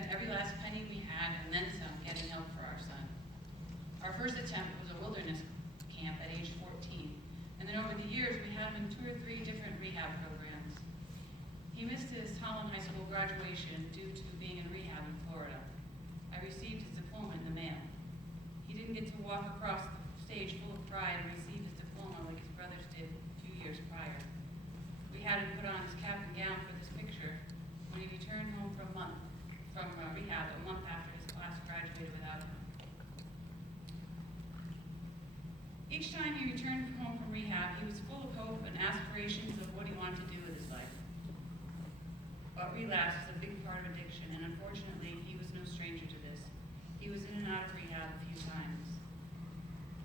spent every last penny we had and then some getting help for our son. Our first attempt was a wilderness camp at age 14, and then over the years we had him in 2 or 3 different rehab programs. He missed his Tolland High School graduation due to being in rehab in Florida. I received his diploma in the mail. He didn't get to walk across the stage full of pride and receive his diploma like his brothers did a few years prior. We had him put on his cap and gown for this picture when he returned home from rehab a month after his class graduated without him. Each time he returned home from rehab, he was full of hope and aspirations of what he wanted to do with his life. But relapse is a big part of addiction, and unfortunately, he was no stranger to this. He was in and out of rehab a few times.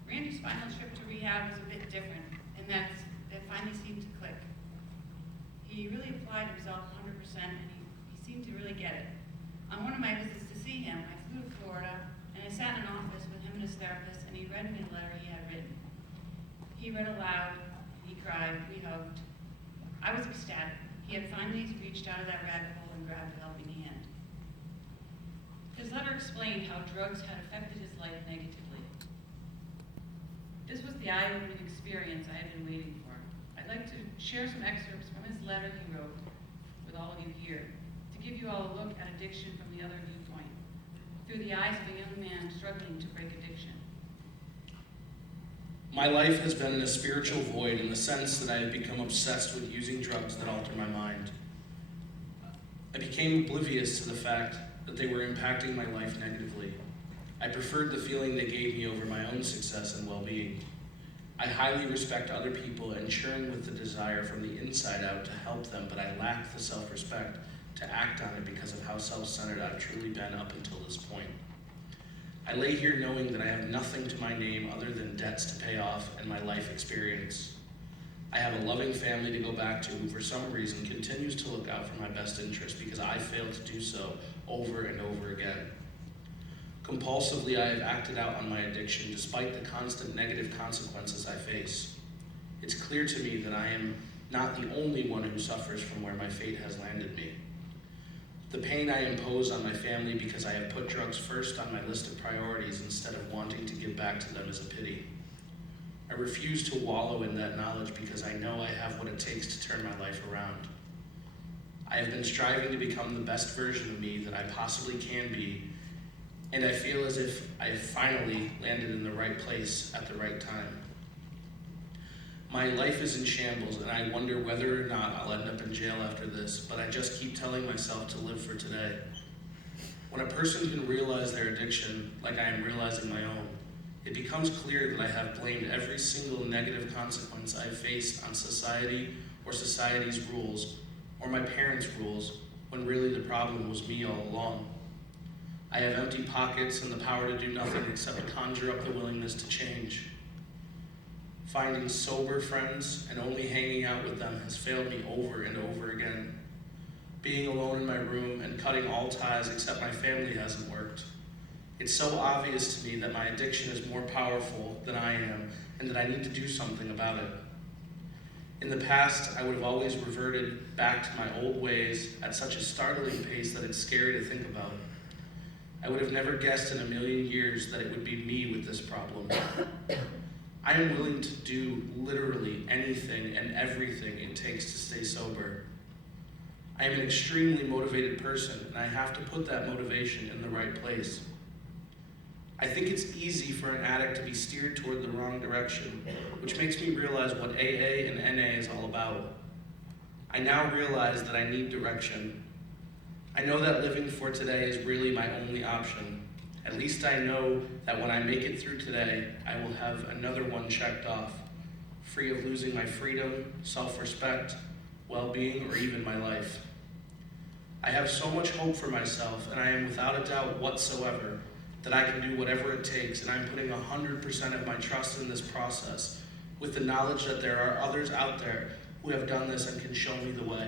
Randy's final trip to rehab was a bit different, in that it finally seemed to click. He really applied himself 100%, and he seemed to really get it. On one of my visits to see him, I flew to Florida, and I sat in an office with him and his therapist, and he read me a letter he had written. He read aloud, he cried, we hugged. I was ecstatic. He had finally reached out of that rabbit hole and grabbed a helping hand. His letter explained how drugs had affected his life negatively. This was the eye-opening experience I had been waiting for. I'd like to share some excerpts from his letter he wrote with all of you here, to give you all a look at addiction from the other viewpoint, through the eyes of a young man struggling to break addiction. My life has been in a spiritual void in the sense that I have become obsessed with using drugs that alter my mind. I became oblivious to the fact that they were impacting my life negatively. I preferred the feeling they gave me over my own success and well-being. I highly respect other people and churn with the desire from the inside out to help them, but I lack the self-respect to act on it because of how self-centered I've truly been up until this point. I lay here knowing that I have nothing to my name other than debts to pay off and my life experience. I have a loving family to go back to who for some reason continues to look out for my best interest because I failed to do so over and over again. Compulsively, I have acted out on my addiction despite the constant negative consequences I face. It's clear to me that I am not the only one who suffers from where my fate has landed me. The pain I impose on my family because I have put drugs first on my list of priorities instead of wanting to give back to them is a pity. I refuse to wallow in that knowledge because I know I have what it takes to turn my life around. I have been striving to become the best version of me that I possibly can be, and I feel as if I have finally landed in the right place at the right time. My life is in shambles, and I wonder whether or not I'll end up in jail after this, but I just keep telling myself to live for today. When a person can realize their addiction like I am realizing my own, it becomes clear that I have blamed every single negative consequence I've faced on society or society's rules, or my parents' rules, when really the problem was me all along. I have empty pockets and the power to do nothing except conjure up the willingness to change. Finding sober friends and only hanging out with them has failed me over and over again. Being alone in my room and cutting all ties except my family hasn't worked. It's so obvious to me that my addiction is more powerful than I am and that I need to do something about it. In the past, I would have always reverted back to my old ways at such a startling pace that it's scary to think about. I would have never guessed in a million years that it would be me with this problem. I am willing to do literally anything and everything it takes to stay sober. I am an extremely motivated person, and I have to put that motivation in the right place. I think it's easy for an addict to be steered toward the wrong direction, which makes me realize what AA and NA is all about. I now realize that I need direction. I know that living for today is really my only option. At least I know that when I make it through today, I will have another one checked off, free of losing my freedom, self-respect, well-being, or even my life. I have so much hope for myself, and I am without a doubt whatsoever that I can do whatever it takes, and I'm putting 100% of my trust in this process, with the knowledge that there are others out there who have done this and can show me the way.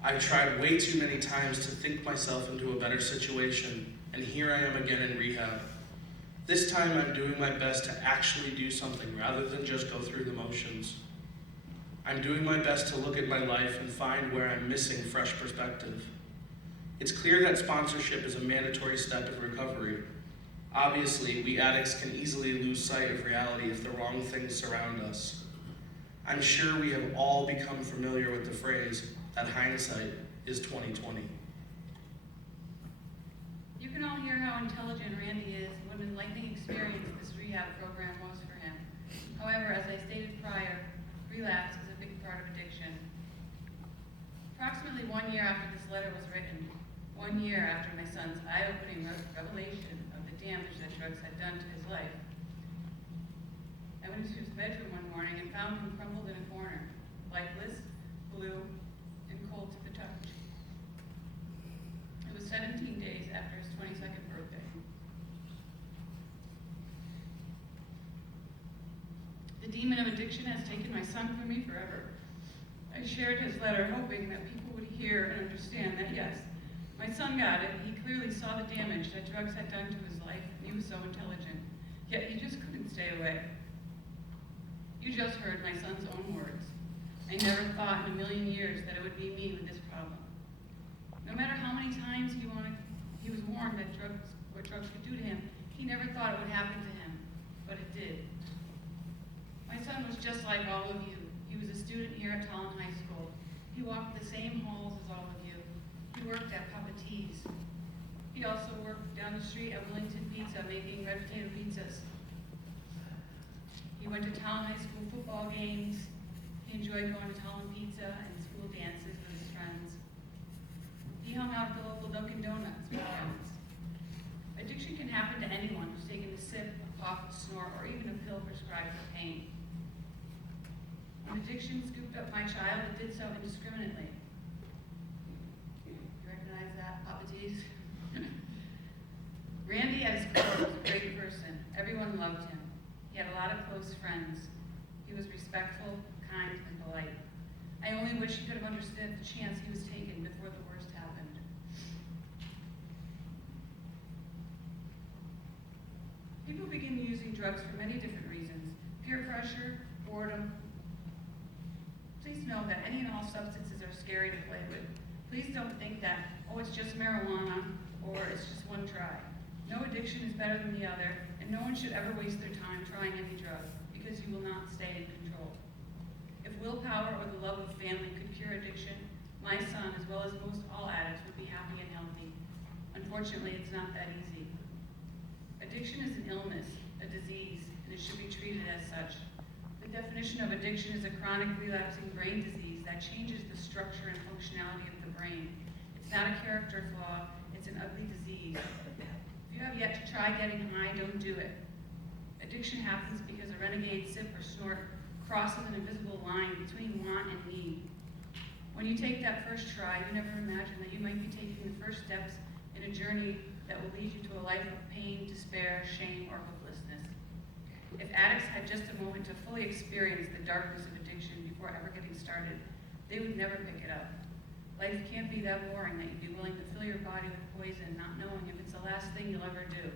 I've tried way too many times to think myself into a better situation, and here I am again in rehab. This time I'm doing my best to actually do something rather than just go through the motions. I'm doing my best to look at my life and find where I'm missing fresh perspective. It's clear that sponsorship is a mandatory step in recovery. Obviously, we addicts can easily lose sight of reality if the wrong things surround us. I'm sure we have all become familiar with the phrase that hindsight is 20/20. You can all hear how intelligent Randy is and what an enlightening experience this rehab program was for him. However, as I stated prior, relapse is a big part of addiction. Approximately 1 year after this letter was written, 1 year after my son's eye-opening revelation of the damage that drugs had done to his life, I went into his bedroom one morning and found him crumpled in a corner, lifeless, blue, and cold to the touch. It was 17 days after his 22nd birthday. The demon of addiction has taken my son from me forever. I shared his letter hoping that people would hear and understand that yes, my son got it. He clearly saw the damage that drugs had done to his life, and he was so intelligent. Yet he just couldn't stay away. You just heard my son's own words. I never thought in a million years that it would be me with this problem. No matter how many times he was warned that what drugs could do to him, he never thought it would happen to him, but it did. My son was just like all of you. He was a student here at Tolland High School. He walked the same halls as all of you. He worked at Papa T's. He also worked down the street at Wellington Pizza making red potato pizzas. He went to Tolland High School football games. He enjoyed going to Tolland Pizza and school dances with his friends. He hung out at the local Dunkin' Donuts with friends. Addiction can happen to anyone who's taken a sip, a puff, a snort, or even a pill prescribed for pain. When addiction scooped up my child, it did so indiscriminately. You recognize that, Papa T's? Randy at his core was a great person. Everyone loved him. He had a lot of close friends. He was respectful, kind, and polite. I only wish he could have understood the chance he was taking before the worst happened. People begin using drugs for many different reasons. Peer pressure, boredom. Please know that any and all substances are scary to play with. Please don't think that, oh, it's just marijuana, or it's just one try. No addiction is better than the other, and no one should ever waste their time trying any drug, because you will not stay in control. If willpower or the love of family could cure addiction, my son, as well as most all addicts, would be happy and healthy. Unfortunately, it's not that easy. Addiction is an illness, a disease, and it should be treated as such. The definition of addiction is a chronic relapsing brain disease that changes the structure and functionality of the brain. It's not a character flaw, it's an ugly disease. If you have yet to try getting high, don't do it. Addiction happens because a renegade sip or snort crosses an invisible line between want and need. When you take that first try, you never imagine that you might be taking the first steps in a journey that will lead you to a life of pain, despair, shame, or hopelessness. If addicts had just a moment to fully experience the darkness of addiction before ever getting started, they would never pick it up. Life can't be that boring that you'd be willing to fill your body with poison, not knowing if it's the last thing you'll ever do.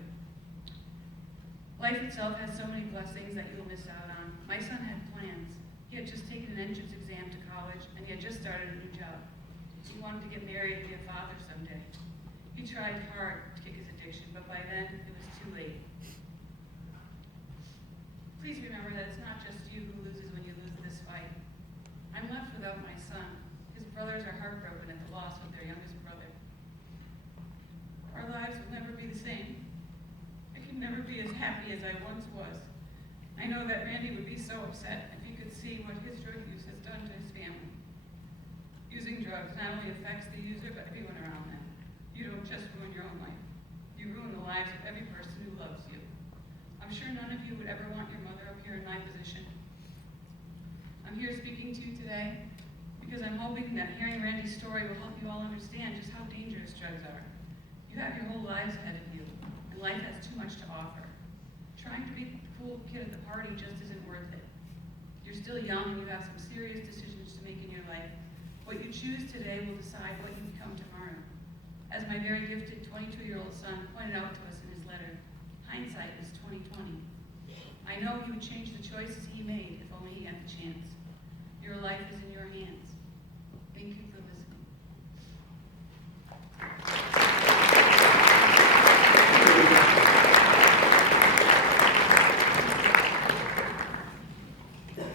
Life itself has so many blessings that you'll miss out on. My son had plans. He had just taken an entrance exam to college, and he had just started a new job. He wanted to get married and be a father someday. He tried hard to kick his addiction, but by then, it was too late. Please remember that it's not just you who loses when you lose this fight. I'm left without my son. His brothers are heartbroken at the loss of their youngest brother. Our lives will never be the same. I can never be as happy as I once was. I know that Randy would be so upset if he could see what his drug use has done to his family. Using drugs not only affects the user, but everyone around them. You don't just ruin your own life. You ruin the lives of every person who loves you. I'm sure none of you would ever want your mother up here in my position. I'm here speaking to you today because I'm hoping that hearing Randy's story will help you all understand just how dangerous drugs are. You have your whole lives ahead of you, and life has too much to offer. Trying to be the cool kid at the party just isn't worth it. You're still young and you have some serious decisions to make in your life. What you choose today will decide what you become tomorrow. As my very gifted 22-year-old son pointed out to us in his letter, hindsight is 20/20. I know he would change the choices he made if only he had the chance.